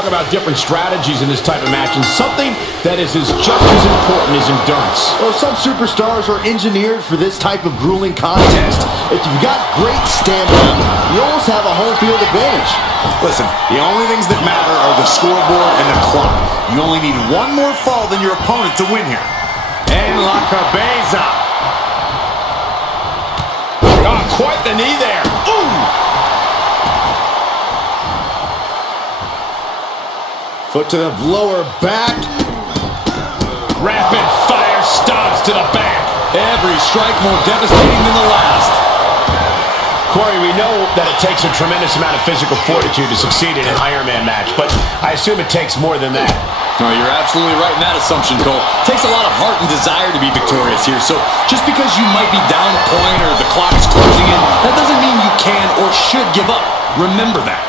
talk about different strategies in this type of match, and something that is just as important is endurance. Well, some superstars are engineered for this type of grueling contest. If you've got great stamina, you almost have a home field advantage. Listen, the only things that matter are the scoreboard and the clock. You only need one more fall than your opponent to win here. And La Cabeza. Oh, quite the knee there. Ooh! Foot to the lower back. Rapid fire stomps to the back. Every strike more devastating than the last. Corey, we know that it takes a tremendous amount of physical fortitude to succeed in an Ironman match, but I assume it takes more than that. No, you're absolutely right in that assumption, Cole. It takes a lot of heart and desire to be victorious here, so just because you might be down a point or the clock is closing in, that doesn't mean you can or should give up. Remember that.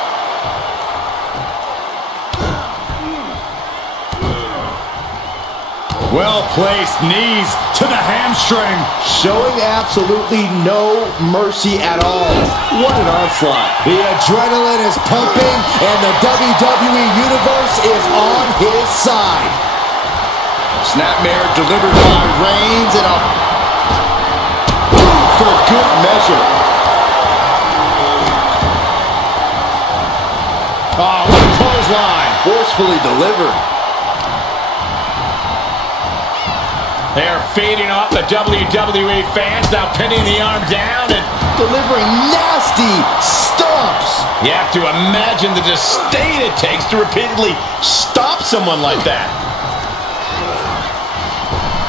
Well-placed knees to the hamstring. Showing absolutely no mercy at all. What an onslaught. The adrenaline is pumping, and the WWE Universe is on his side. Snapmare delivered by Reigns and a for good measure. Oh, what a clothesline. Forcefully delivered. They're feeding off the WWE fans, now pinning the arm down and Delivering nasty stomps. you have to imagine the disdain it takes to repeatedly stop someone like that.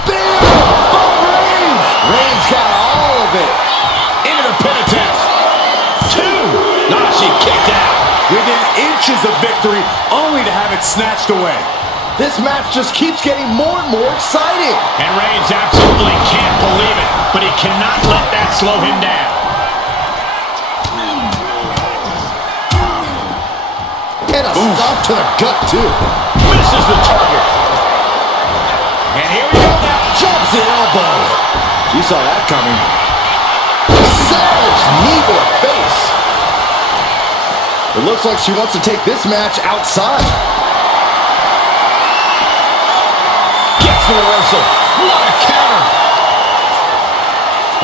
Bam! Oh, Reigns! Reigns got all of it. Into the pin attempt. Two. No, she kicked out. Within inches of victory, only to have it snatched away. This match just keeps getting more and more exciting. And Reigns absolutely can't believe it, but he cannot let that slow him down. And a stomp to the gut, too. Misses the target. And here we go now. Jumps the elbow. You saw that coming. Savage knee to the face. It looks like she wants to take this match outside. Gets the reversal. What a counter.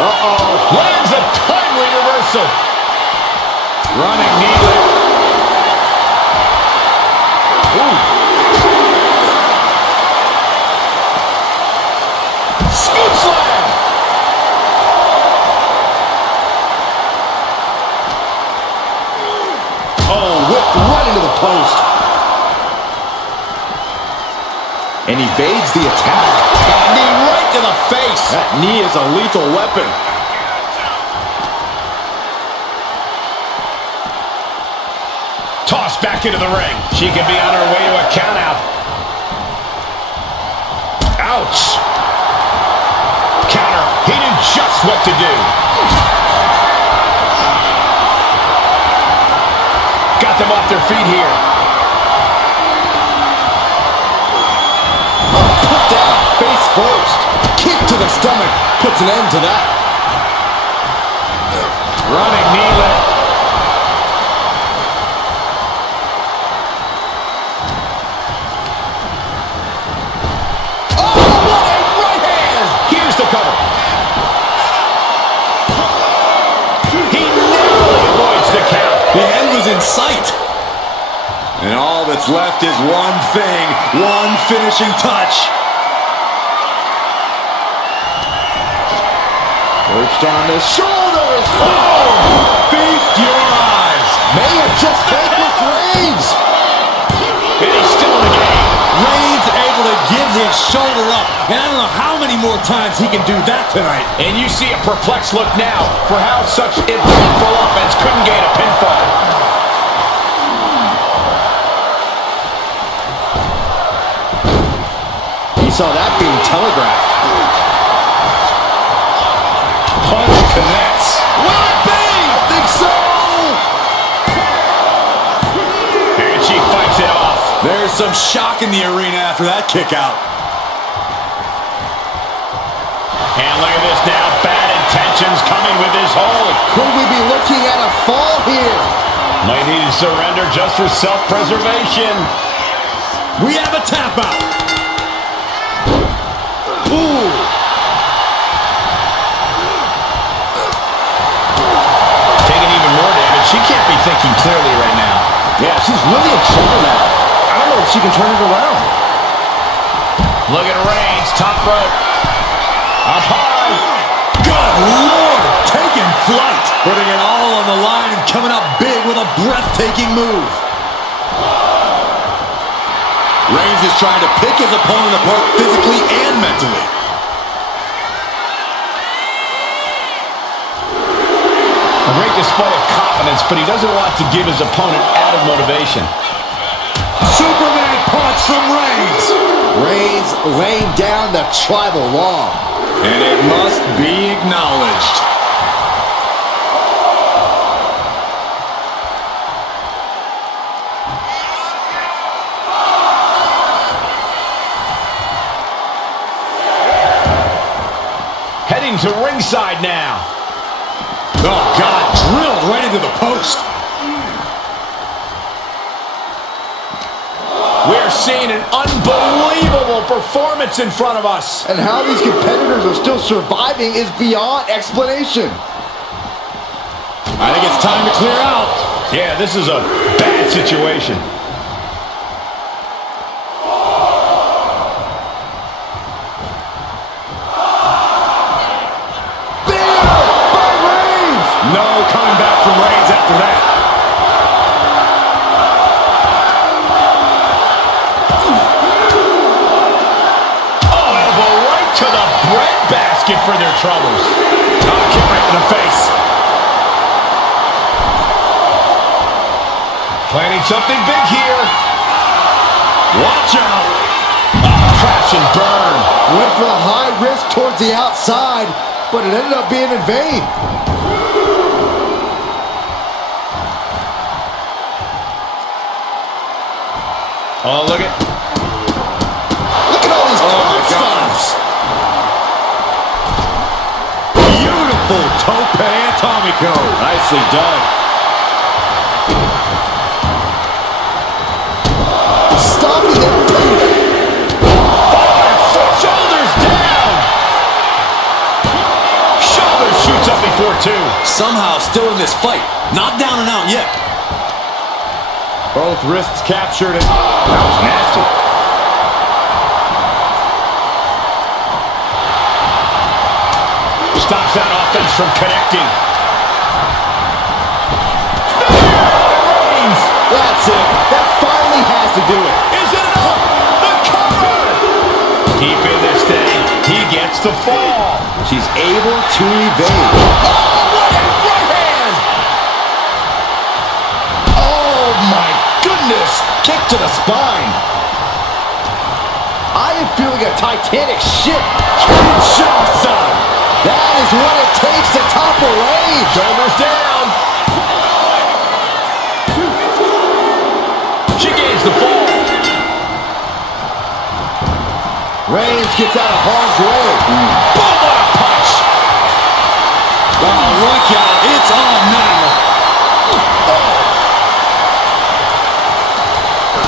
Uh-oh. Lands a timely reversal. Running knee lift. Scoop slam. Oh, whipped right into the post. And evades the attack. a knee right to the face. That knee is a lethal weapon. Tossed back into the ring. She could be on her way to a countout. Ouch. Counter. He knew just what to do. Got them off their feet here. Put down face first. Kick to the stomach. Puts an end to that. Running knee lift. In sight. And all that's left is one thing, one finishing touch. Perched on the shoulders. Oh! Feast your eyes. May have just vanquished Reigns. And he's still in the game. Reigns able to get his shoulder up. And I don't know how many more times he can do that tonight. And you see a perplexed look now for how such impactful offense couldn't gain a pinfall. Saw that being telegraphed. Punch connects. Will it be? I think so. And she fights it off. There's some shock in the arena after that kick out. And look at this now. Bad intentions coming with this hold. Could we be looking at a fall here? Might need to surrender just for self-preservation. We have a tap out. Ooh. Taking even more damage. She can't be thinking clearly right now. Yeah, she's really in trouble now. I don't know if she can turn it around. Look at Reigns, top rope. Up high. Good Lord, taking flight. Putting it all on the line and coming up big with a breathtaking move. Reigns is trying to pick his opponent apart physically and mentally. A great display of confidence, but he doesn't want to give his opponent added motivation. Superman punch from Reigns. Reigns laying down the tribal law. And it must be acknowledged. Heading to ringside now. Oh, God, drilled right into the post. We're seeing an unbelievable performance in front of us. And how these competitors are still surviving is beyond explanation. I think it's time to clear out. Yeah, this is a bad situation. No coming back from Reigns after that. Oh, elbow right to the breadbasket for their troubles. Oh, kick right in the face. Planning something big here. Watch out. Crash and burn. Went for the high risk towards the outside, but it ended up being in vain. Oh, look at all these gosh. Beautiful tope atomico. Nicely done. stopping them. shoulders down. Shoulder shoots up before two. Somehow still in this fight. Not down and out yet. Both wrists captured. And That was nasty. Stops that offense from connecting. That's it. That finally has to do it. Is it enough? The cover! Keeping this thing. He gets the fall. She's able to evade. Oh, what a right hand! Oh my goodness! Kick to the spine. I am feeling a Titanic ship. Kinshasa. That is what it takes to topple Reigns. Shoulders down. She gains the fall. Reigns gets out of harm's way. Boom, what a punch. oh, look out. It's on now.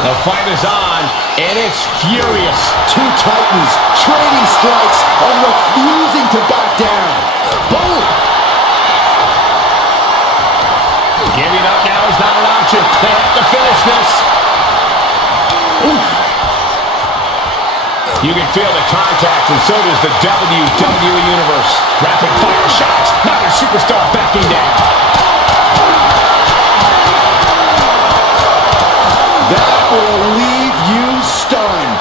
The fight is on, and it's furious. Two titans trading strikes and refusing to back down. Boom! Giving up now is not an option. They have to finish this. Oof. You can feel the contact, and so does the WWE Universe. Rapid fire shots. Neither superstar backing down. That will leave you stunned.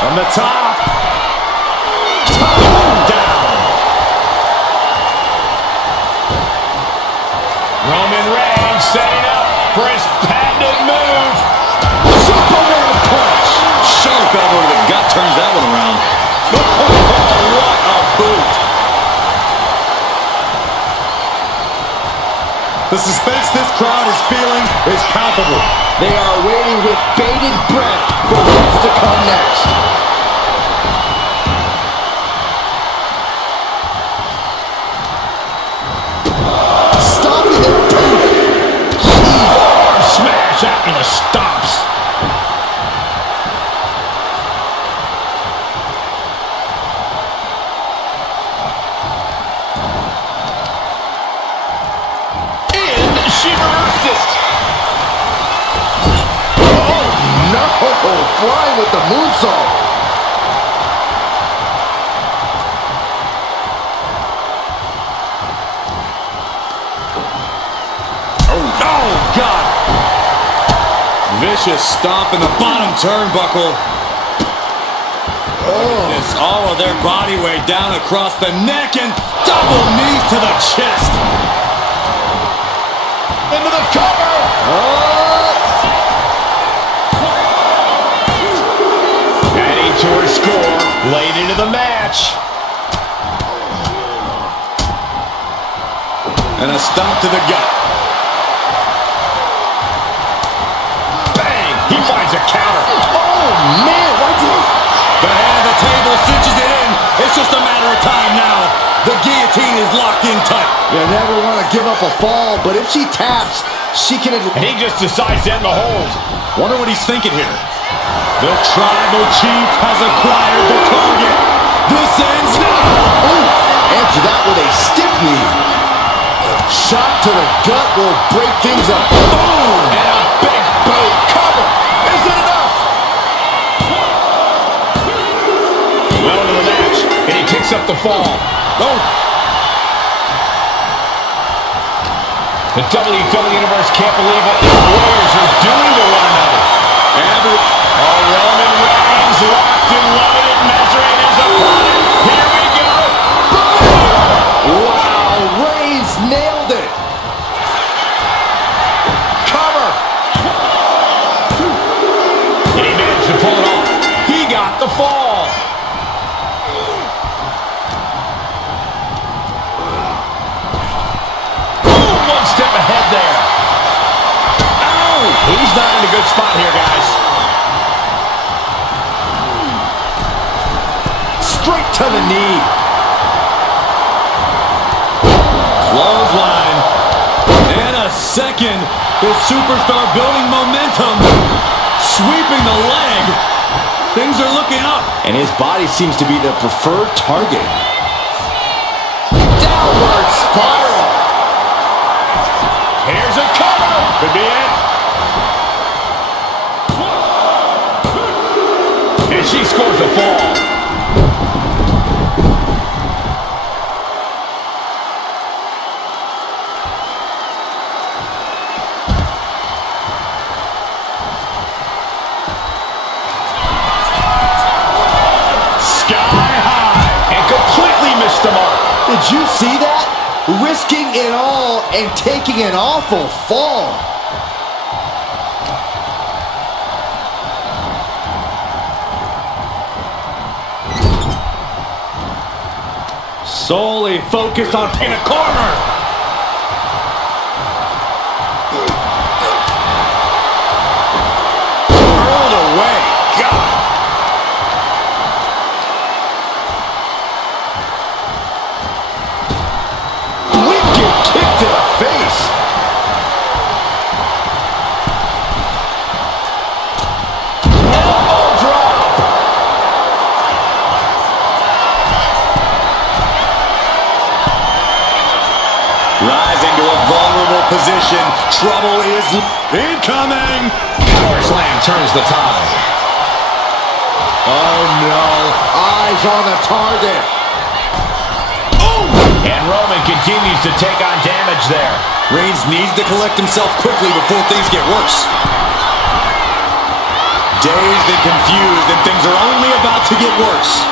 From the top. Down. Roman Reigns setting up for his patented move. Superman punch. Sharp elbow to the gut turns that one around. What a boot. The suspense this crowd is feeling is palpable. They are waiting with bated breath for what's to come next. Stopping them Watch out for the stomps. And she reversed it. Oh, no. Flying with the moonsault. Oh, God. Vicious stomp in the bottom turnbuckle. This all of their body weight down across the neck and double knees to the chest. Into the cover. Adding to her score. Late into the match. And a stomp to the gut. He finds a counter. Oh, man. Why did The head of the table cinches it in. It's just a matter of time now. The guillotine is locked in tight. You never want to give up a fall, but if she taps, she can... And he just decides to end the hold. Wonder what he's thinking here. The tribal chief has acquired the target. This ends now. Ooh, answer that with a stiff knee. Shot to the gut will break things up. Boom! And a big boot cover. Is it enough? Well into the match, and he picks up the fall. Oh. The WWE Universe can't believe what the Warriors are doing to one another. Roman Reigns locked and loaded, measuring his opponent. Here we go. Wow, Reigns nailed it. Cover. And he managed to pull it off. He got the fall. Boom, one step ahead there. Ow! He's not in a good spot here, guys. Straight to the knee. Clothesline. And a second. The superstar building momentum. Sweeping the leg. Things are looking up. And his body seems to be the preferred target. Downward spiral. Here's a cover. Could be it. And she scores a fall. Did you see that? Risking it all and taking an awful fall. Solely focused on in a corner. Hurled away. God. To the face. Elbow drop. Rising to a vulnerable position. Trouble is incoming. Power slam turns the tide. Oh no. Eyes on the target. And Roman continues to take on damage there. Reigns needs to collect himself quickly before things get worse. Dazed and confused, and things are only about to get worse.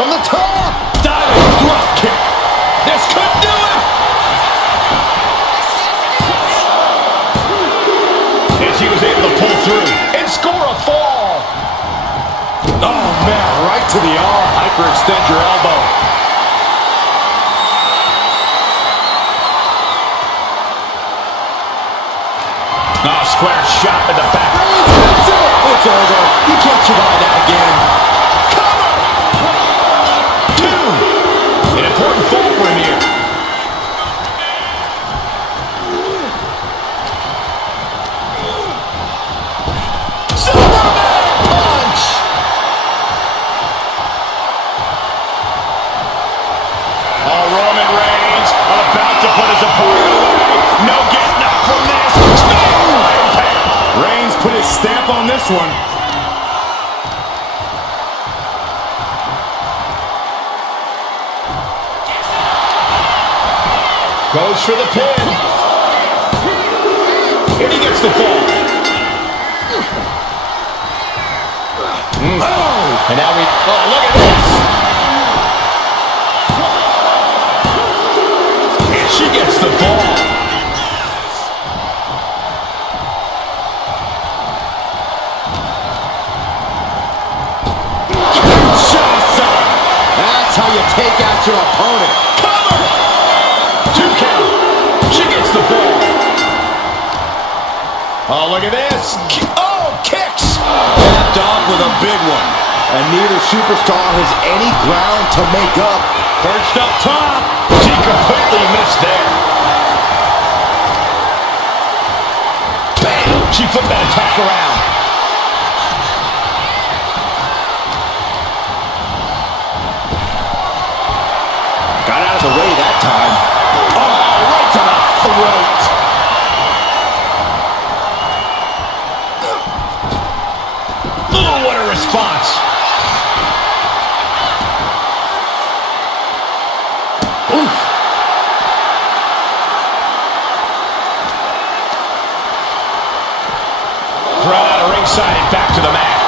From the top. Diving thrust kick. This could do it. And she was able to pull through and score a fall. Oh, man, right to the arm. Hyperextend your elbow. Oh, square shot in the back. That's it. It's over. You can't survive that again. Cover. Two. An important fall for him here. on this one. Goes for the pin. And he gets the fall. Oh! And now look at this. And she gets the fall. That's how you take out your opponent. Cover! 2 count. She gets the fall. Oh, look at this. Oh, kicks. Capped off with a big one. And neither superstar has any ground to make up. Perched up top. She completely missed there. Bam! She flipped that attack around. Got out of the way that time. Oh, right to the throat. Oh, what a response. Oof. Thrown out of ringside and back to the mat.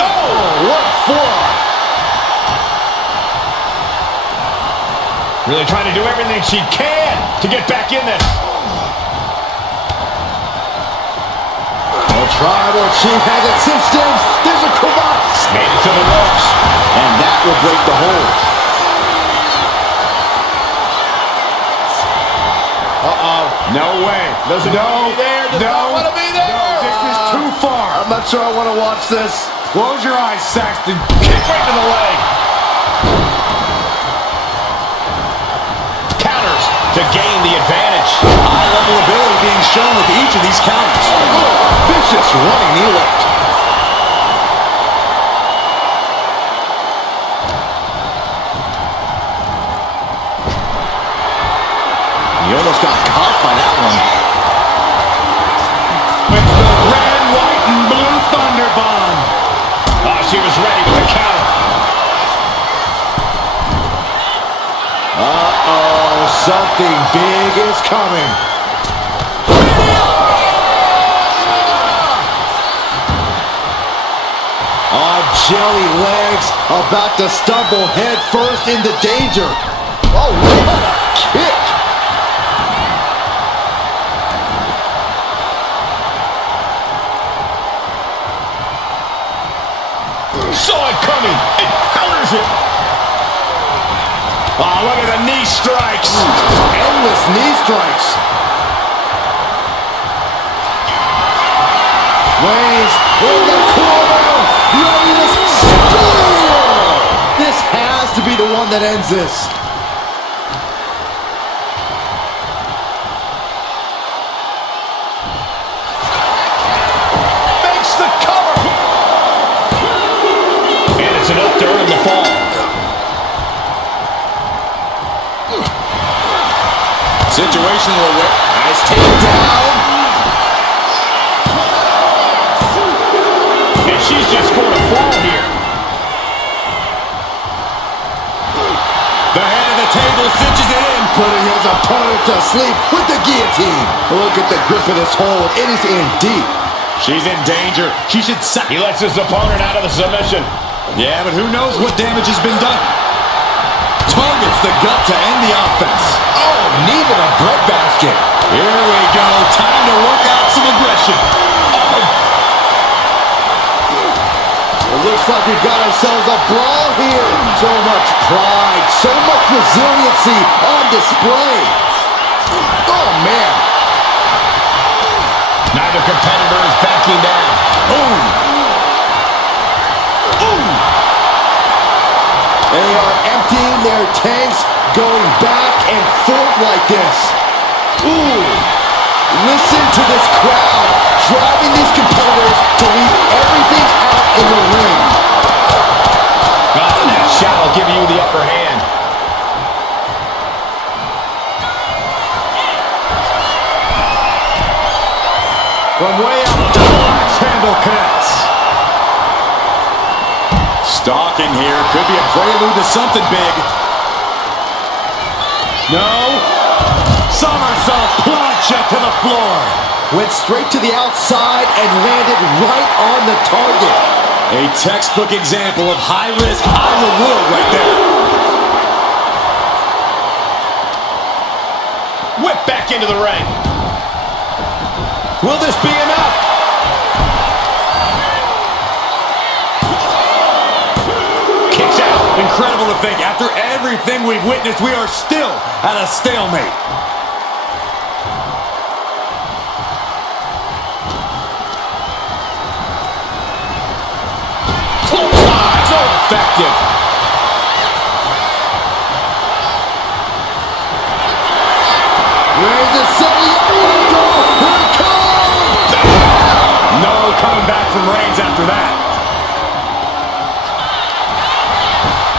Oh, what a forearm. Really trying to do everything she can to get back in this. Tribal Chief has it cinched in. There's a crevasse. Made it to the ropes. And that will break the hold. Uh-oh. No way. Doesn't want to be there. Does not want to be there. No, this is too far. I'm not sure I want to watch this. Close your eyes, Saxton. Kick right to the leg. Counters to gain the advantage. High-level ability being shown with each of these counters. Vicious running knee lift. He almost got caught by that one. It's the red, white, and blue Thunder Bomb. Oh, she was ready with the counter. Uh-oh, something big is coming. On jelly legs, about to stumble head first into danger. Oh, what a kick. Saw it coming and counters it. Oh, look at the knee strikes. Endless knee strikes. Reigns in the corner. Reigns spear. This has to be the one that ends this. Makes the cover. And it's enough to earn the fall. Situational aware. Nice takedown. And she's just scored a fall here. The head of the table cinches it in. Putting his opponent to sleep with the guillotine. Look at the grip of this hold. It is in deep. She's in danger. She should sack. He lets his opponent out of the submission. Yeah, but who knows what damage has been done. Targets the gut to end the offense. Oh, knee to the breadbasket. Here we go. Time to work out some aggression. It looks like we've got ourselves a brawl here. So much pride, so much resiliency on display. Oh, man. Neither competitor is backing down. Boom. Boom. They are emptying their tanks, going back and forth like this. Ooh. Listen to this crowd, driving these competitors to leave everything out in the ring. That shot will give you the upper hand. From way up, double axe handle connects. Stalking here. Could be a prelude to something big. No. Somersault plancha to the floor. Went straight to the outside and landed right on the target. A textbook example of high risk, high reward right there. Whip back into the ring. Will this be enough? Kicks out. Incredible to think, after everything we've witnessed, we are still at a stalemate. So effective. Raises Here it comes! No coming back from Reigns after that.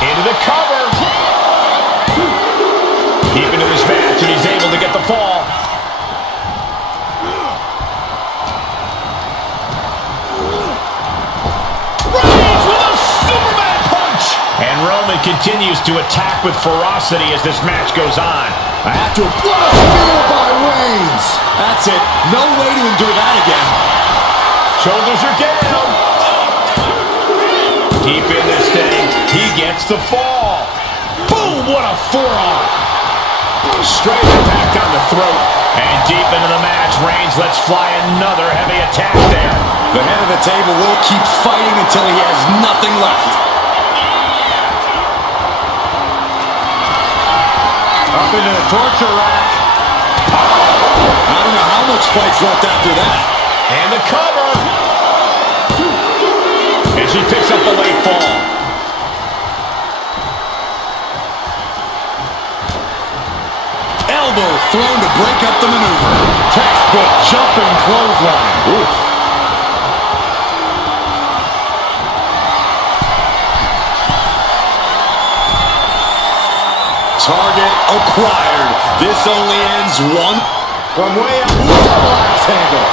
Into the cover. Deep into this match, and he's able to get the fall. Reigns with a Superman punch. And Roman continues to attack with ferocity as this match goes on. After what a spear by Reigns! That's it. No way to endure that again. Shoulders are down. Deep in this thing, he gets the fall. Boom, what a forearm. Straight impact on the throat. And deep into the match, Reigns lets fly another heavy attack there. The head of the table will keep fighting until he has nothing left. Up into the torture rack. I don't know how much fight's left after that. And the cover. And she picks up the late fall. Elbow thrown to break up the maneuver. Textbook jumping clothesline. Oof. Target acquired. This only ends one. From way up, double axe handle.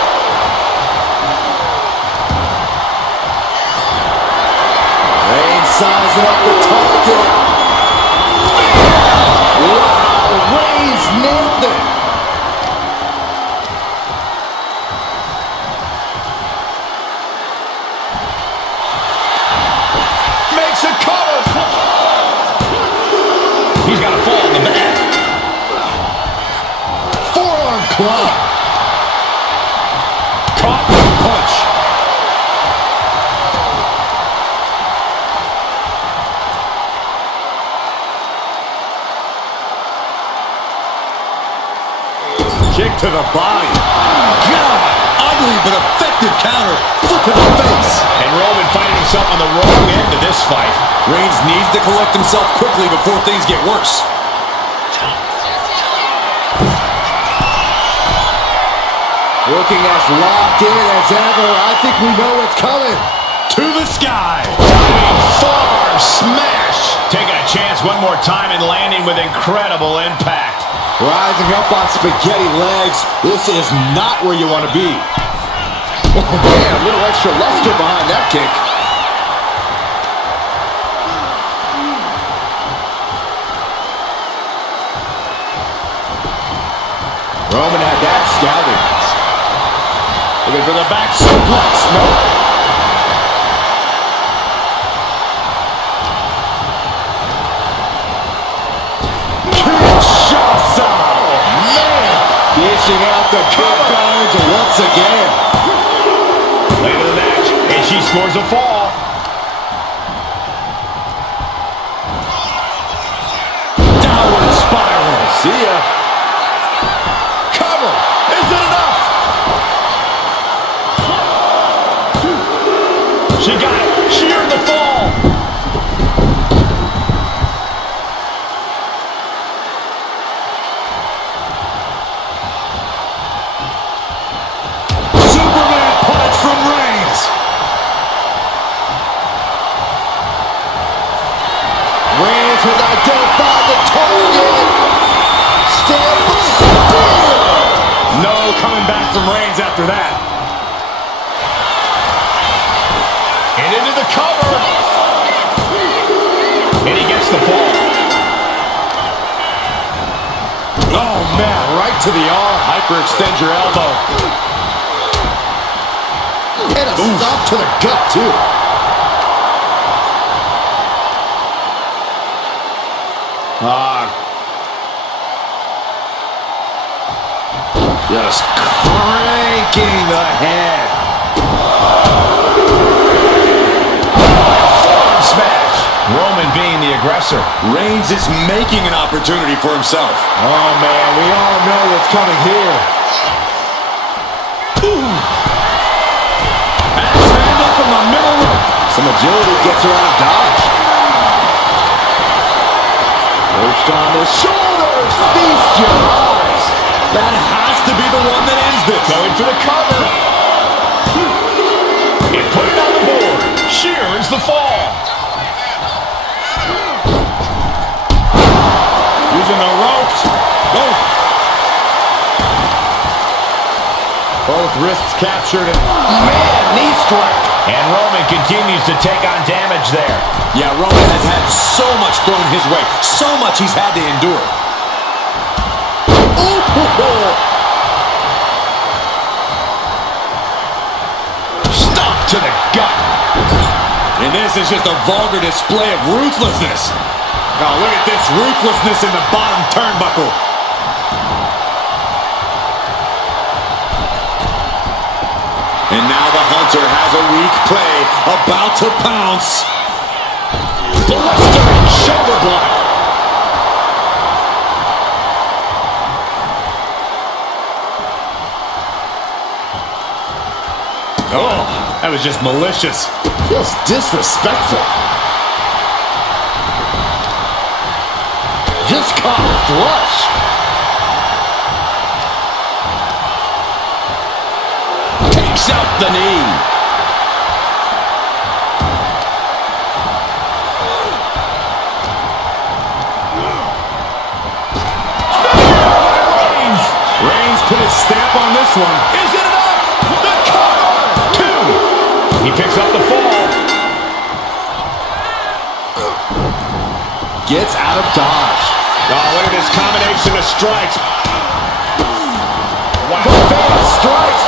Reigns sizing up the target. Wow, Reigns nailed it. Makes a cover. He's got a fall in the back. Forearm club. Caught with a punch. Kick to the body. God, ugly but effective counter. Foot to the face. And Roman finding himself on the wrong end of this fight. Reigns needs to collect himself quickly before things get worse. Looking as locked in as ever. I think we know what's coming. To the sky. Diving forearm smash. Taking a chance one more time and landing with incredible impact. Rising up on spaghetti legs. This is not where you want to be. Man, a little extra luster behind that kick. Roman had that scouted. Looking for the back suplex. Nope. Kinshasa. Man, dishing out the big guns once again. Late in the match, and she scores a fall. Downward spiral. See ya. Cover. Is it enough? She got it. She earned the fall. Superman punch from Reigns. Reigns has identified the target. Stand by spear. No coming back from Reigns after that. Oh, man, right to the arm. Hyperextend your elbow. And a stop to the gut, too. Just cranking the head. Smash. Roman being the aggressor. Reigns is making an opportunity for himself. Oh, man, we all know what's coming here. Axe handle from the middle rope. Some agility gets her out of dodge. Perched on the shoulders. Feast your eyes. That has to be the one that ends this. Going for the cover. And put it on the board. Shears the fall. Using the ropes. Both wrists captured. And Man, knee strike. And Roman continues to take on damage there. Yeah, Roman has had so much thrown his way. So much he's had to endure. Stop to the gut. And this is just a vulgar display of ruthlessness. Oh, look at this ruthlessness in the bottom turnbuckle. And now the Hunter has a weak play, about to pounce. Blistering shoulder block. Oh, that was just malicious. Just disrespectful. Just caught flush. Takes out the knee. Reigns put his stamp on this one. Is it enough? The cover. 2. He picks up the fall. Gets out of dodge. Oh, look at this combination of strikes. Wow. Famous strikes.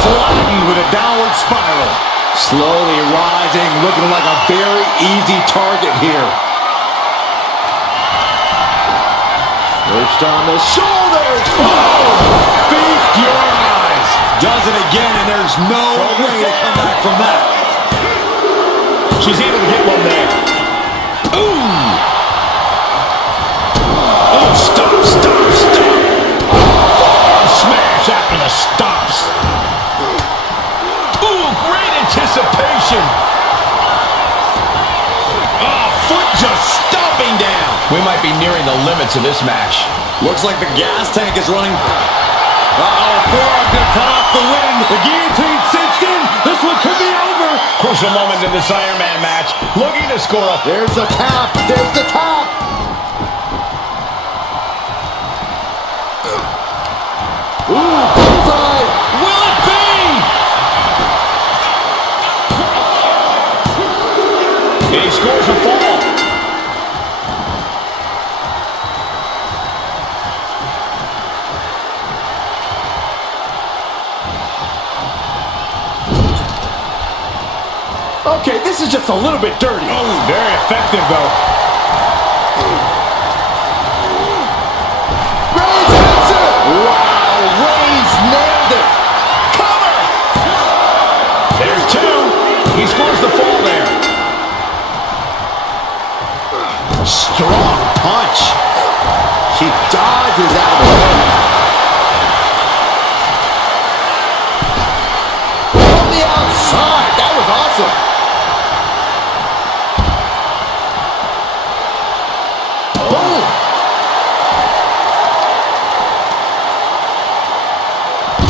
Flattened with a downward spiral. Slowly rising, looking like a very easy target here. Perched on the shoulders. Feast your eyes. Does it again, and there's no way to come back from that. She's able to get one there. Ooh. Oh, stop. Forearm smash after the stops. Ooh, great anticipation. Oh, foot just stomping down. We might be nearing the limits of this match. Looks like the gas tank is running. Uh-oh, forearm gonna cut off the wind. The guillotine cinched in. This one could be over. Crucial moment in this Iron Man match. Looking to score a... There's the tap. There's the tap. Ooh, bullseye. Will it be? And he scores a fall. Okay, this is just a little bit dirty. Oh, very effective, though. Reigns hits it. Wow, Reigns nailed it. Cover! There's 2. He scores the fall there. Strong punch. She dodges out of the way. From the outside. That was awesome. Boom.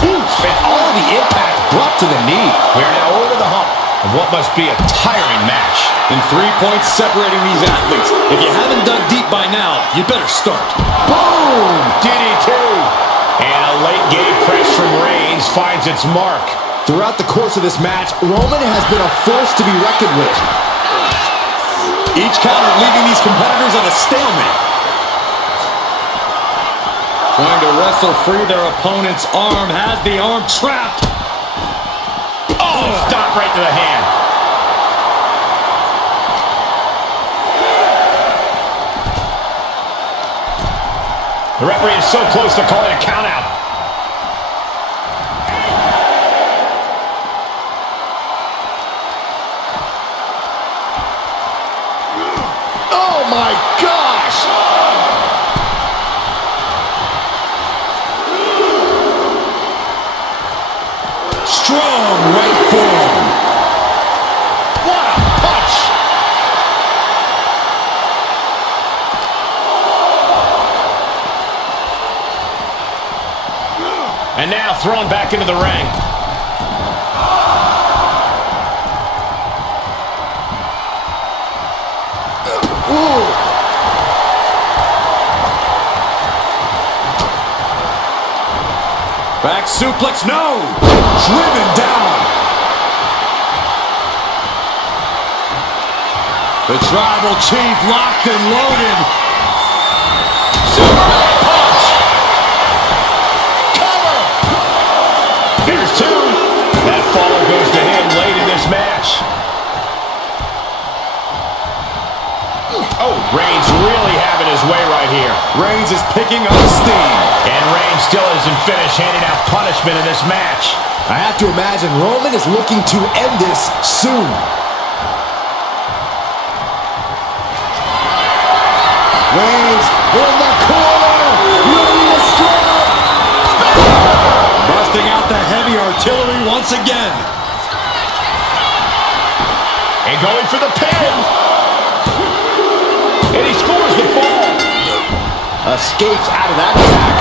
Oof, and all the impact brought to the knee. We are now over the hump of what must be a tiring match. And 3 points separating these athletes. If you haven't dug deep by now, you better start. Boom. DDT. And a late game press from Reigns finds its mark. Throughout the course of this match, Roman has been a force to be reckoned with. Each counter leaving these competitors at a stalemate. Trying to wrestle free their opponent's arm. Has the arm trapped. Oh, stop right to the hand. The referee is so close to calling a count out. Oh my gosh! Strong right forearm. What a punch! And now thrown back into the ring. Ooh! Back suplex, no! Driven down. The tribal chief locked and loaded. Superman punch! Cover! Here's two. That follow goes to him late in this match. Oh, Reigns really having his way right here. Reigns is picking up steam. And Reigns still isn't finished handing out punishment in this match. I have to imagine Roman is looking to end this soon. Reigns in the corner, ready to strike. Busting out the heavy artillery once again. And going for the pin. And he scores the fall. Escapes out of that attack.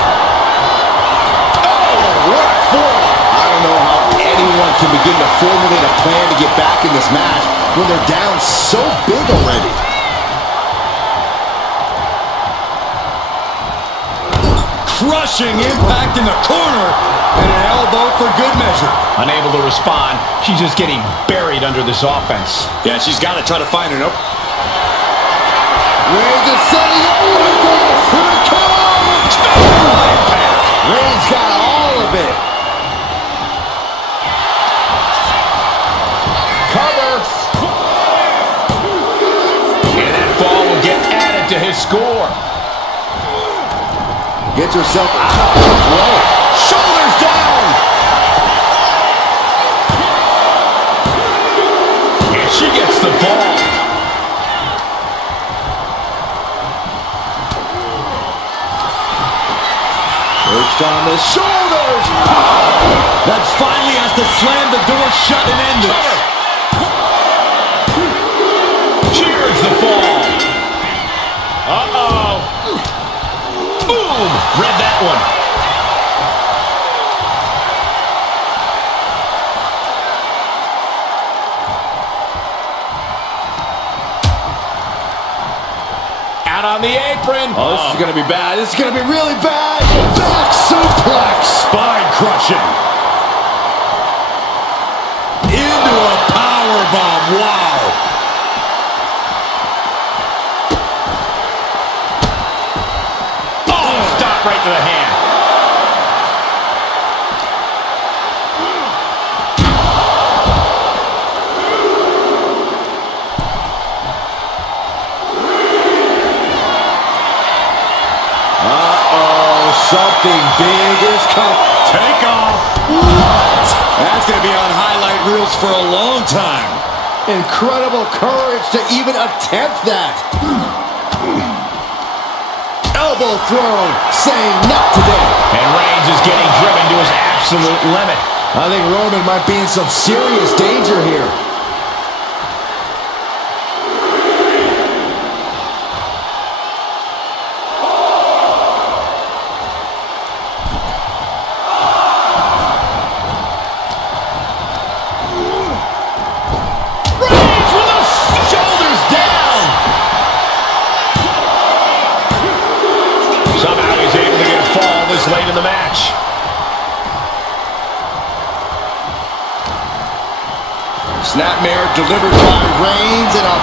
Oh, what a forearm. I don't know how anyone can begin to formulate a plan to get back in this match when they're down so big already. Crushing impact in the corner. And an elbow for good measure. Unable to respond. She's just getting buried under this offense. Yeah, she's got to try to find an open. Reigns is setting up. Here it comes. Reigns got all of it. Cover. And that fall will get added to his score. Gets herself out of the way. Shoulders down. And she gets the ball. Perched on the shoulders. That finally has to slam the door shut and end it. Cheers the fall. Uh-oh. Boom. Read that one. Out on the apron. Oh, this is going to be bad. This is going to be really bad. Back suplex. Spine crushing. Into a powerbomb. Wow. Oh, stop right to the hand. Something big is coming. Take off. What? That's going to be on highlight reels for a long time. Incredible courage to even attempt that. Elbow thrown, saying not today. And Reigns is getting driven to his absolute limit. I think Roman might be in some serious danger here. Late in the match. Snapmare delivered by Reigns and a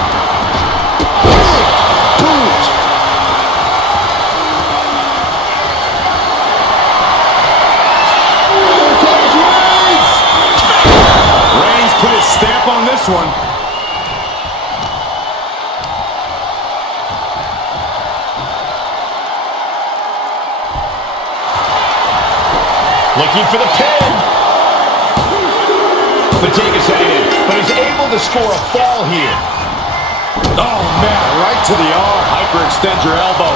one. Looking for the pin. Fatigue's heading in, but he's able to score a fall here. Oh, man, right to the arm. Hyperextend your elbow.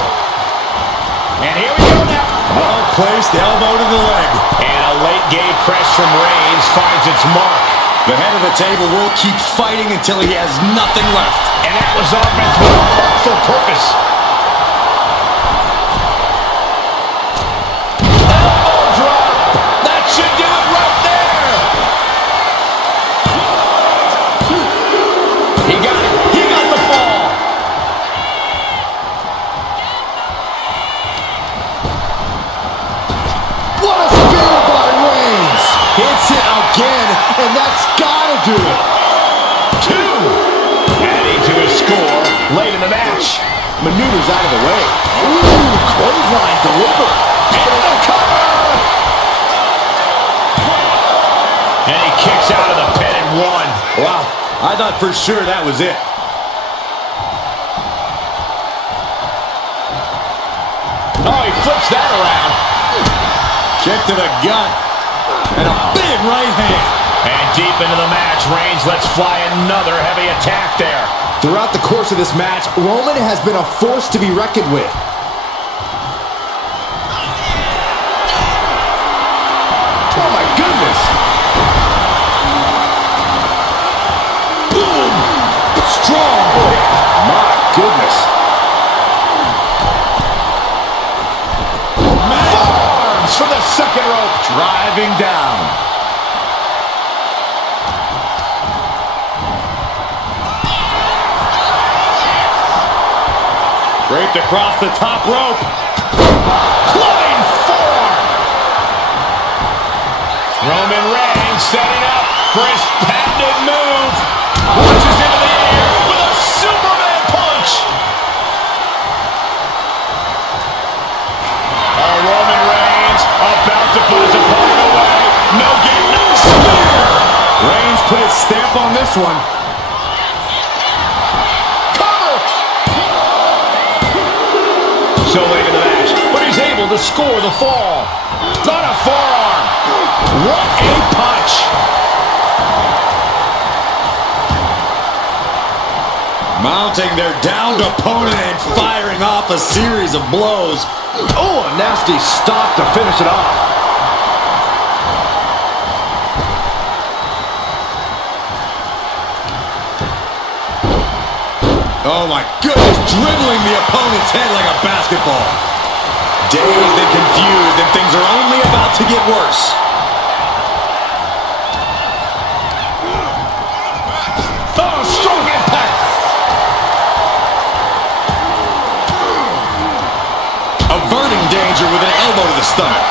And here we go now. Well-placed elbow to the leg. And a late-game press from Reigns finds its mark. The head of the table will keep fighting until he has nothing left. And that was offense with a powerful purpose. Elbow drop. That should do it right there. He got it. He got the fall. What a spear by Reigns! Hits it again, and that's gotta do it. 2. Adding to his score late in the match. Maneuvers out of the way. Ooh, clothesline delivered. And the cover. And he kicks out of the pin and 1. Wow, I thought for sure that was it. Oh, he flips that around. Kick to the gut. And a big right hand. And deep into the match, Reigns lets fly another heavy attack there. Throughout the course of this match, Roman has been a force to be reckoned with. Oh my goodness! Boom! Strong kick. My goodness. Forearms from the second rope. Driving down. Draped across the top rope. Clubbing forearm. Roman Reigns setting up for his patented move. Launches into the air with a Superman punch. Oh, Roman Reigns about to put his opponent away. No gate, no spear. Reigns put his stamp on this one. So late in the match, but he's able to score the fall. On a forearm. What a punch. Mounting their downed opponent and firing off a series of blows. Oh, a nasty stop to finish it off. Oh my goodness, dribbling the opponent's head like a basketball. Dazed and confused, and things are only about to get worse. Oh, strong impact. Averting danger with an elbow to the stomach.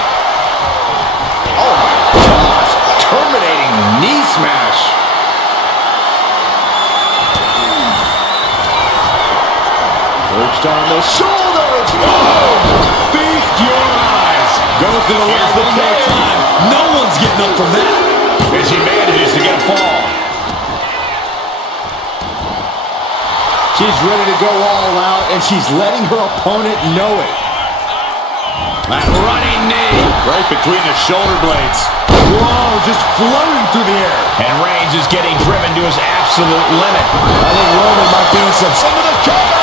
Oh my gosh. Terminating knee smash. Perched on the shoulders. Oh, feast your eyes. Goes to the left one more time. No one's getting up from that. As he manages to get a fall. She's ready to go all out, and she's letting her opponent know it. That running knee. Right between the shoulder blades. Whoa, just floating through the air. And Reigns is getting driven to his absolute limit. I think Roman might be in some... Into the cover.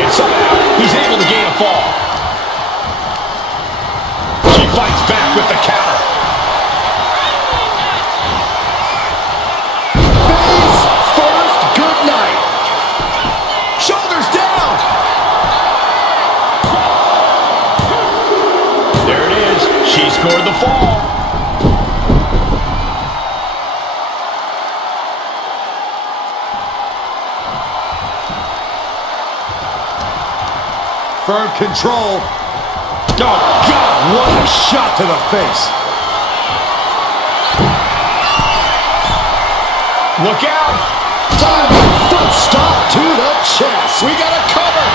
And somehow, he's able to gain a fall. She fights back with the counter. Face first, good night. Shoulders down. There it is. She scored the fall. Firm control. Oh, God, what a shot to the face. Look out. Diving foot stop to the chest. We got a cover.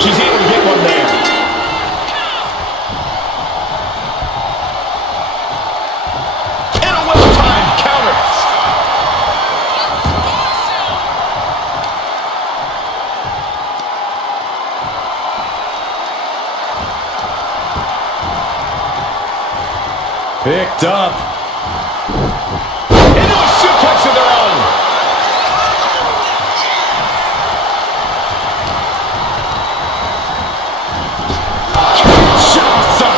She's able to get one there. Picked up. Into a suplex of their own. Kinshasa.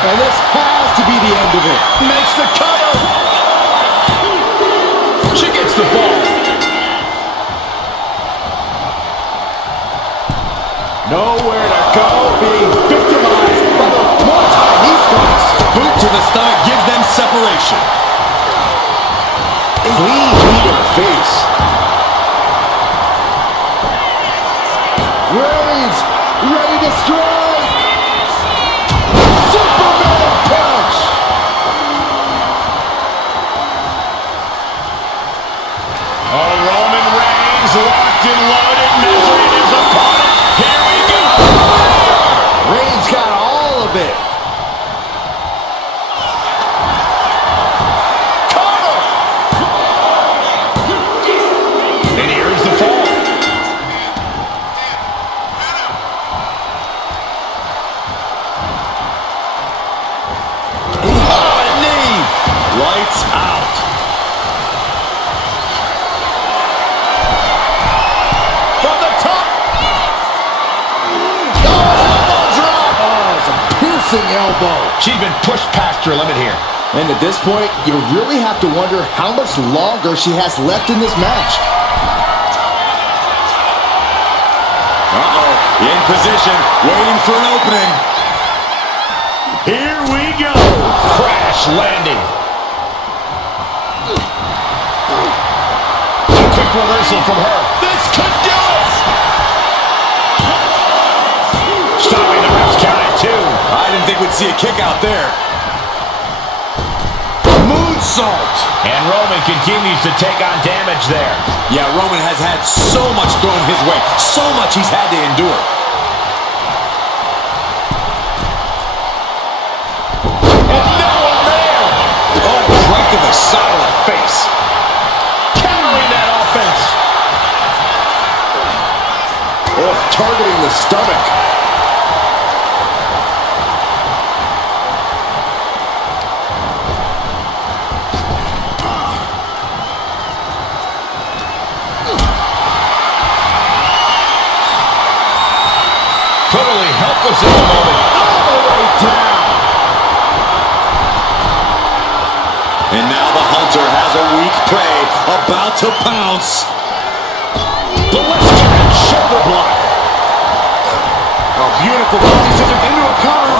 And this has to be the end of it. Makes the cover. She gets the ball. Nowhere to go, being victimized by the more time he strikes. Boot to the stomach gives them separation. Clean knee to the face. Reigns, ready to strike. Superman punch. Oh, Roman Reigns locked and loaded, measuring his opponent. Here we go. Reigns got all of it. Cover. And here's the fall. Oh, a knee. Lights out. From the top. Piercing elbow. She's been pushed past her limit here. And at this point, you really have to wonder how much longer she has left in this match. Uh-oh. In position, waiting for an opening. Here we go. Crash landing. A quick reversal from her. This could do it. Stopping the ref's count at 2. I didn't think we'd see a kick out there. Moonsault. And Roman continues to take on damage there. Yeah, Roman has had so much thrown his way. So much he's had to endure. And no one there. Oh, right to the side of the face. Countering that offense. Oh, targeting the stomach. Totally helpless in the moment. All the way down. And now the hunter has a weak prey about to pounce. Blistering shoulder block. A beautiful body scissors into a cover.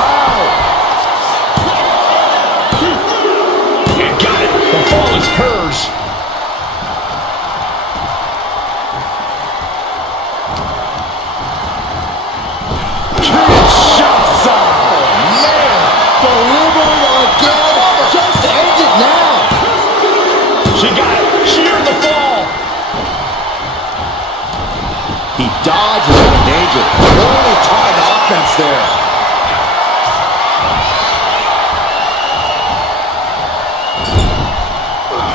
And got it. The fall is hers. Kinshasa. Man, delivering again. Just end it now. She got it. She earned the fall. He dodges out of danger. Really tight offense there.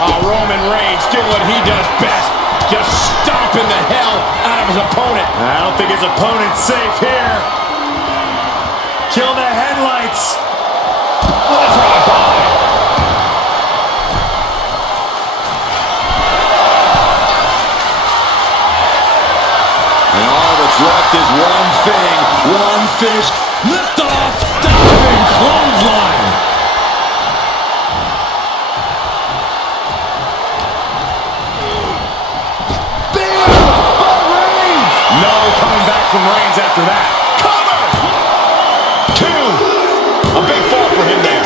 Oh, Roman Reigns doing what he does best. Just stomping the hell out of his opponent. I don't think his opponent's safe here. Kill the headlights. Let's ride by. And all that's left is one thing, one finish. Lift off, diving clothesline. No coming back from Reigns after that. Cover! 2. A big fall for him there.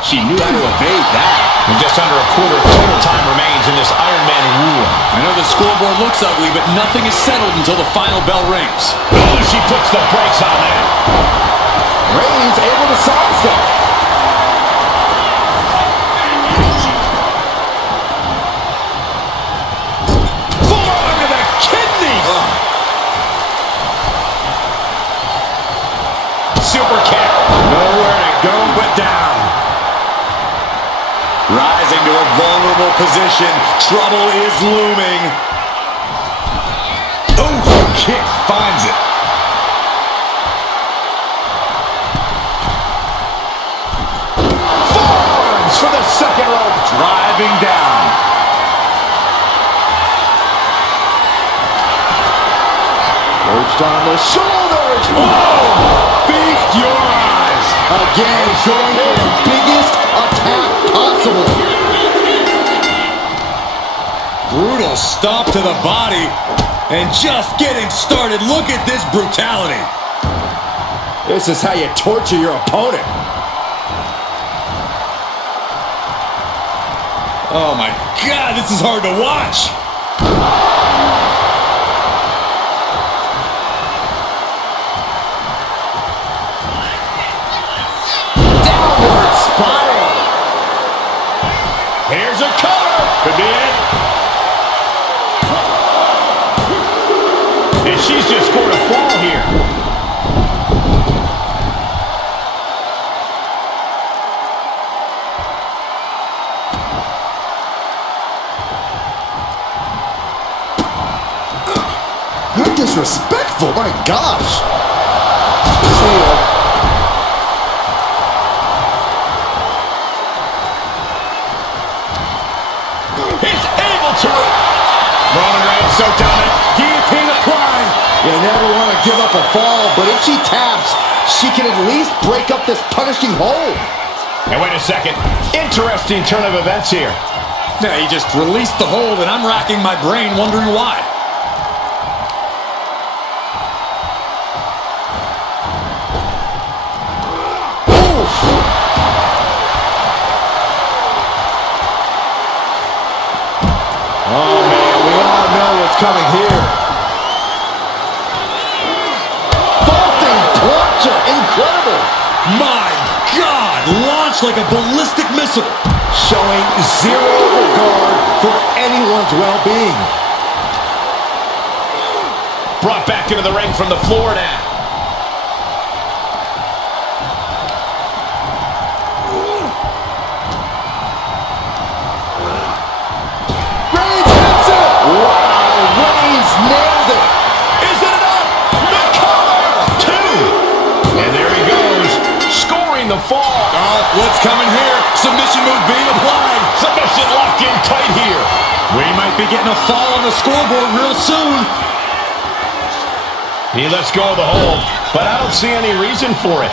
She knew how to evade that. And just under a quarter of total time remains in this Iron Man rule. I know the scoreboard looks ugly, but nothing is settled until the final bell rings. Oh, she puts the brakes on that. Reigns able to sidestep. Forearm to the kidneys. Super kick. Nowhere to go but down. Rising to a vulnerable position. Trouble is looming. Oh, kick finds it. second rope. Driving down. Perched on the shoulders. Whoa! Feast your eyes. Again, going for the biggest attack possible. Brutal stomp to the body. And just getting started. Look at this brutality. This is how you torture your opponent. Oh my God, this is hard to watch. Downward spiral. Here's a cover. Could be it. And she's just scored a fall here. You're disrespectful, my gosh. See ya. He's able to. Roman Reigns so dominant. Guillotine applied. You never want to give up a fall, but if she taps, she can at least break up this punishing hold. And wait a second. Interesting turn of events here. Yeah, he just released the hold, and I'm racking my brain wondering why. Oh, man, we all know what's coming here. Vaulting plunger, incredible. My God, launched like a ballistic missile. Showing zero regard for anyone's well-being. Brought back into the ring from the floor now. Reigns hits it. Wow, Reigns nailed it. Is it enough? The cover! Two! And there he goes, scoring the fall. Oh, what's coming here? Submission move being applied. Submission locked in tight here. We might be getting a fall on the scoreboard real soon. He lets go of the hold, but I don't see any reason for it.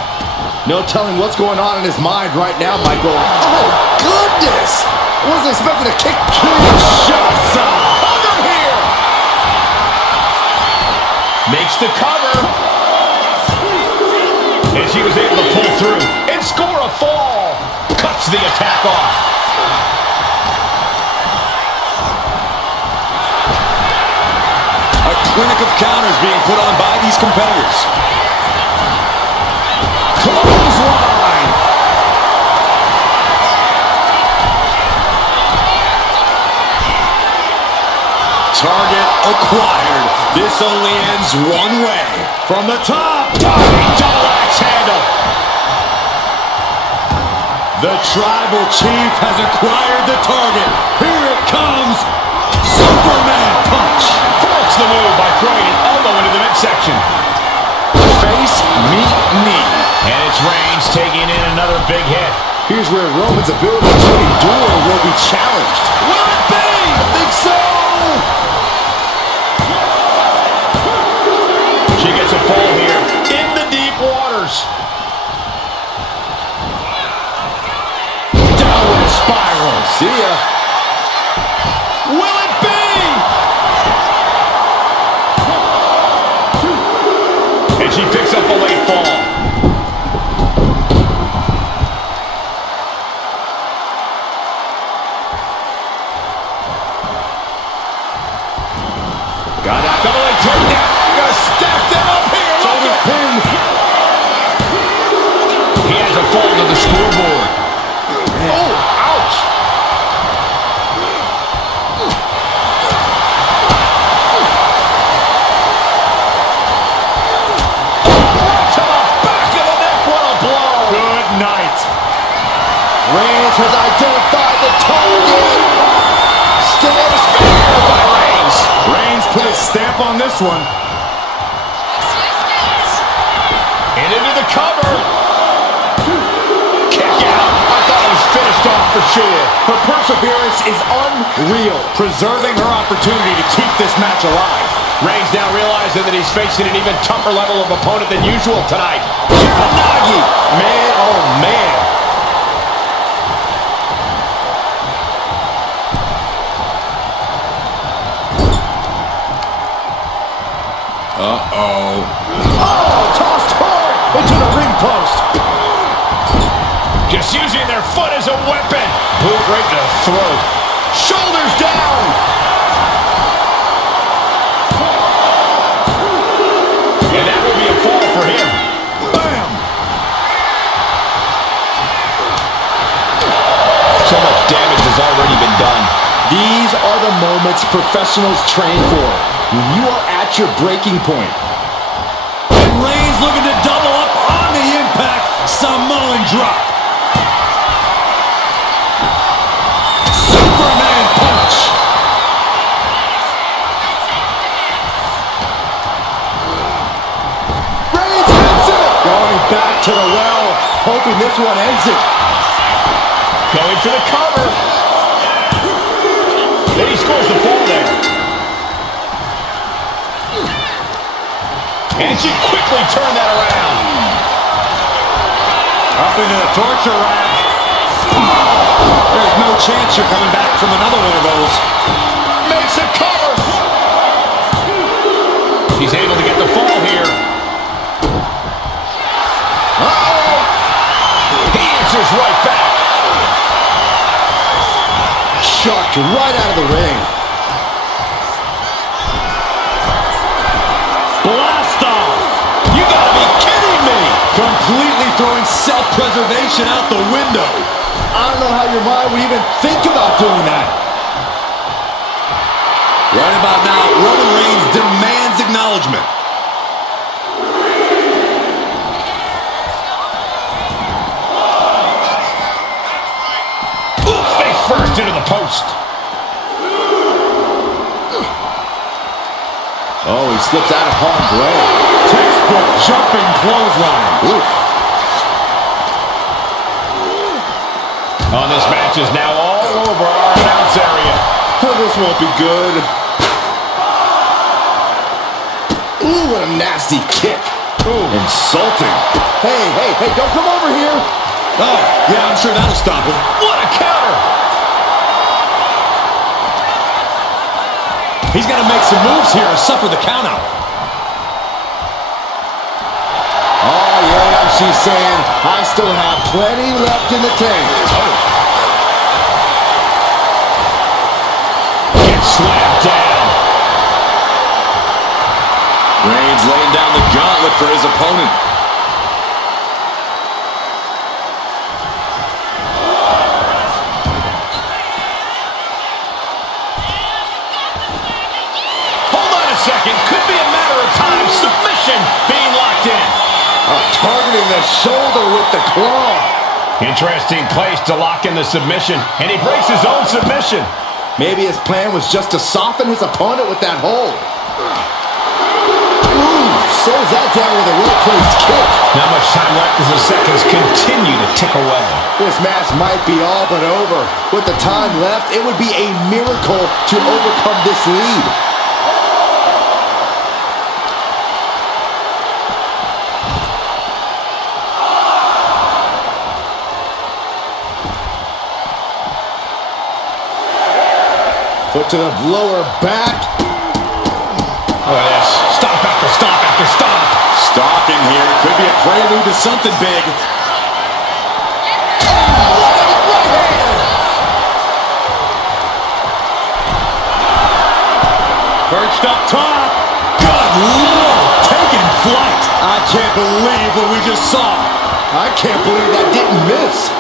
No telling what's going on in his mind right now, Michael. Oh, goodness. I wasn't expecting a kick. Kinshasa! Cover here! Makes the cover. And she was able to pull through and score a fall. Cuts the attack off. A clinic of counters being put on by these competitors. Clothesline. Target acquired. This only ends one way. From the top. Double axe handle. The tribal chief has acquired the target. Here it comes. Superman punch. Forks the move by throwing an elbow into the midsection. Face, meet, knee. And it's Reigns taking in another big hit. Here's where Roman's ability to endure will be challenged. Will it be? I think so. She gets a fall here in the deep waters. Downward spiral. See ya. Will it be? And she picks up a late fall. Got that double leg turned down. Gonna stack them up here. Look at him. He has a fall to the scoreboard. Oh, ouch. To the back of the neck. What a blow. Good night. Reigns has identified the target. Stands Spear by Reigns. Reigns put his stamp on this one. And into the cover. Kick out. I thought it was finished off for sure. Her perseverance is unreal, preserving her opportunity to keep this match alive. Reigns now realizing that he's facing an even tougher level of opponent than usual tonight. Nagi! Man, oh man. Uh-oh. Oh, tossed hard into the ring post. Just using their foot as a weapon. Boot right to the throat. Shoulders down. And that will be a fall for him. Bam. So much damage has already been done. These are the moments professionals train for. When you are at your breaking point. And Reigns looking to double up on the impact. Samoan drop. Superman punch. Reigns hits it. Going back to the well. Hoping this one ends it. Going for the cover. Then he scores the fall there. And she quickly turned that around. Up into the torture rack. There's no chance you're coming back from another one of those. Makes a cover. He's able to get the fall here. Uh-oh. He answers right back. Chucked right out of the ring. Blast off. You gotta be kidding me. Completely throwing self-preservation out the window. I don't know how your mind would even think about doing that. Right about now, Roman Reigns demands acknowledgement. Face first into the post. Oh, he slips out of harm's way. Textbook jumping clothesline. Oof. Oh, this match is now all over our announce area. Oh, this won't be good. Ooh, what a nasty kick. Ooh. Insulting. Hey, don't come over here. Oh, yeah, I'm sure that'll stop him. What a counter. He's got to make some moves here or suffer the countout. Oh, yeah, she's saying, I still have plenty left in the tank. Gets slammed down. Reigns laying down the gauntlet for his opponent. Second, could be a matter of time. Submission being locked in. Targeting the shoulder with the claw. Interesting place to lock in the submission, and he breaks his own submission. Maybe his plan was just to soften his opponent with that hold. Ooh, slows that down with a well-placed kick. Not much time left as the seconds continue to tick away. This match might be all but over. With the time left, it would be a miracle to overcome this lead. Foot to the lower back. Look at this. Stop after stop after stop. Stalking here. Could be a prelude to something big. Perched up top. Good Lord. Taking flight. I can't believe what we just saw. I can't believe that didn't miss.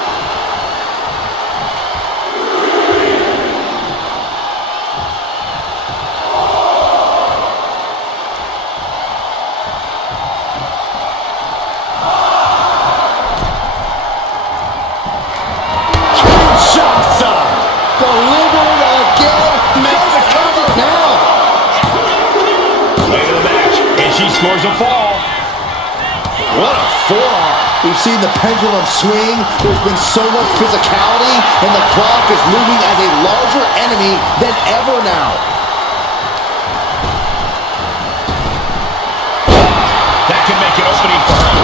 Scores a fall. What a forearm. We've seen the pendulum swing. There's been so much physicality, and the clock is moving as a larger enemy than ever now. That can make an opening for her.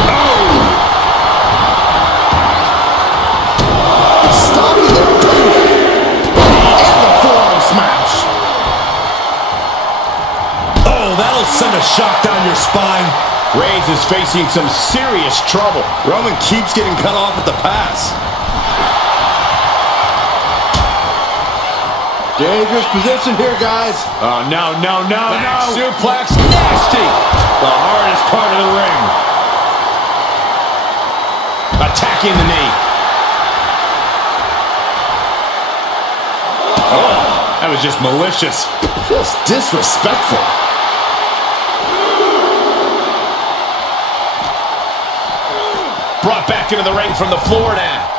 Stopping the boot. And the forearm smash. Oh, that'll send a shock down your spine. Reigns is facing some serious trouble. Roman keeps getting cut off at the pass. Dangerous position here, guys. Oh, no. Back suplex, nasty. The hardest part of the ring. Attacking the knee. Oh, that was just malicious. Just disrespectful. Brought back into the ring from the floor now.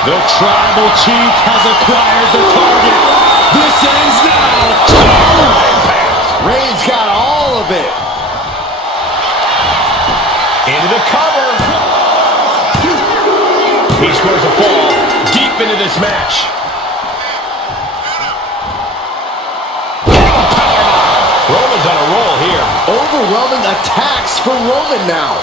The Tribal Chief has acquired the target. This ends now. Reigns got all of it. Into the cover. He scores a fall deep into this match. Roman's on a roll here. Overwhelming attacks for Roman now.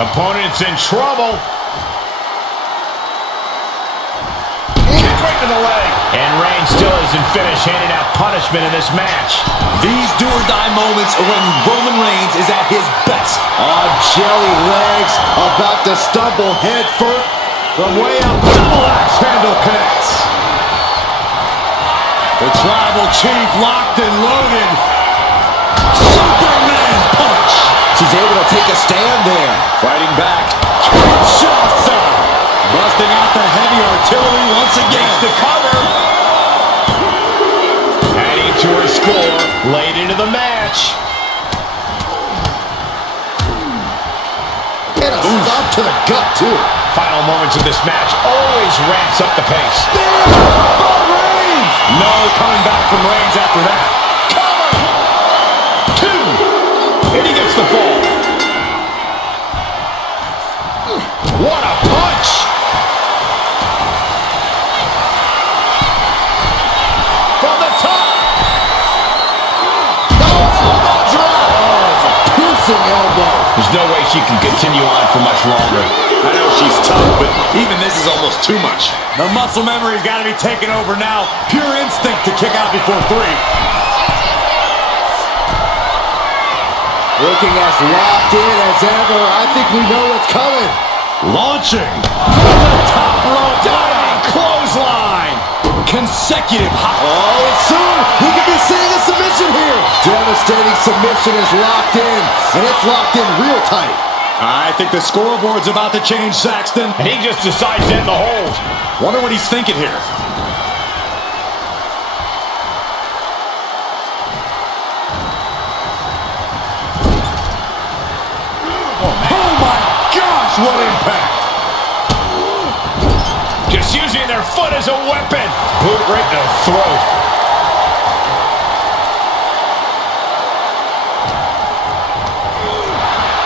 Opponent's in trouble. Kick right to the leg. And Reigns still isn't finished handing out punishment in this match. These do-or-die moments are when Roman Reigns is at his best. On jelly legs, about to stumble head first. From way up, double axe handle connects. The Tribal Chief locked and loaded. Superman punch. She's able to take a stand there. Fighting back. Kinshasa. Busting out the heavy artillery once again. The cover. Adding to her score late into the match. And a stop to the gut, too. Final moments of this match always ramps up the pace. Reigns! No coming back from Reigns after that. Cover. 2. And he gets the fall. What a punch! From the top. No elbow drop. Oh, it's a piercing elbow. There's no way she can continue on for much longer. I know she's tough, but even this is almost too much. The muscle memory's got to be taken over now. Pure instinct to kick out before 3. Looking as locked in as ever. I think we know what's coming. Launching from the top rope. Diving clothesline. Consecutive hop. Oh, and soon we could be seeing a submission here. Devastating submission is locked in, and it's locked in real tight. I think the scoreboard's about to change, Saxton. And he just decides to end the hold. Wonder what he's thinking here. Oh my gosh, what impact! Just using their foot as a weapon. Boot right to the throat.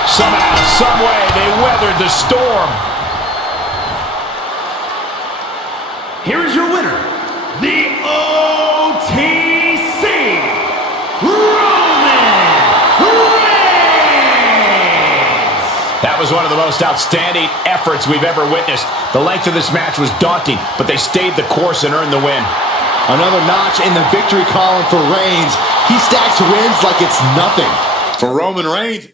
Somehow, some way, they weathered the storm. Here is your winner, the OTC, Roman Reigns! That was one of the most outstanding efforts we've ever witnessed. The length of this match was daunting, but they stayed the course and earned the win. Another notch in the victory column for Reigns. He stacks wins like it's nothing. For Roman Reigns.